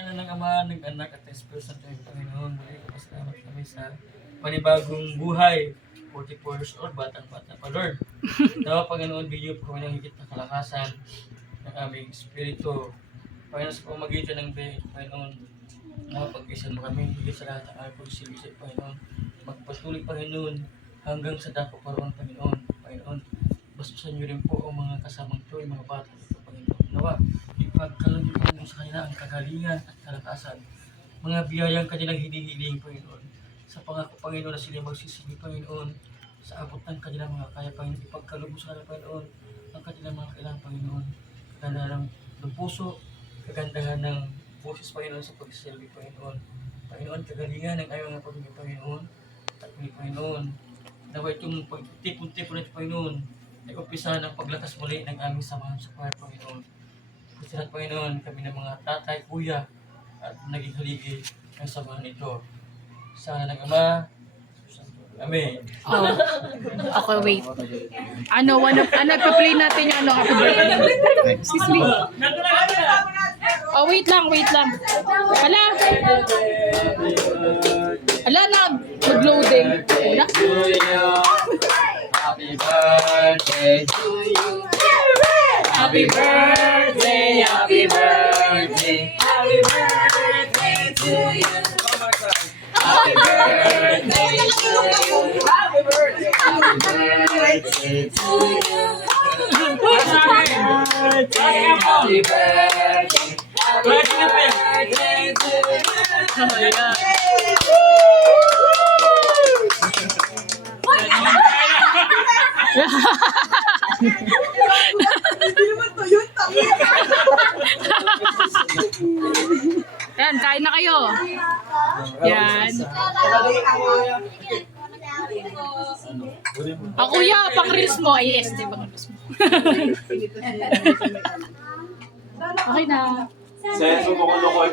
Ano ng Ama, ng Anak at Espiritu Santo ng Panginoon. Muli pasalamat kami sa panibagong buhay. 44 years old, batang-bata pa, Lord. Nawa, Panginoon, bigyan po kami ng higit na kalakasan ng aming espiritu. Panginoon, sa pamagitan ng Panginoon, nawa, pag-isan mo kami, higit sa lahat ng aming pagsilisip, Panginoon. Magpatuloy, Panginoon, hanggang sa dako karoon, Panginoon. Panginoon, bastusan niyo rin po ang mga kasamang ito, yung mga bata ito, Panginoon. Nawa, ipagkaloob niyo, Panginoon, sa kanila ang kagalingan at kalakasan. Mga biyayang kanilang hinihiling, Panginoon. Sa pangako, Panginoon, na sila magsisigi, Panginoon, sa abot ng kanilang mga kaya, Panginoon, ipagkaloob mo sa kanila, Panginoon, ang kanilang mga kailangan, Panginoon. Kagandahan ng puso, kagandahan ng boses, Panginoon, sa pagsisilbi, Panginoon. Panginoon, kagalingan ng ayaw mga pamilya, Panginoon. At Panginoon, nawa itong pagtipon-tipon nito, Panginoon, ay umpisahan ang paglakas muli ng aming samahan sa choir, Panginoon. Salamat, Panginoon, kami ng mga tatay, kuya, at naging haligi ng samahan ito. Sana ng Ama, Amen. Oh. Okay, wait. Ano, ipa-play natin yung happy birthday. Excuse me. Oh, wait lang. Ala. Ala na, mag-loading. Ala. Happy birthday to you. Happy birthday, happy birthday, happy birthday to you. Happy birthday to you. Happy birthday, happy birthday to you. Happy birthday, happy birthday to you. Ayan, kain na kayo. Yan. Kuya, pang-reels mo. Ay, yes, pang-reels mo. Okay na.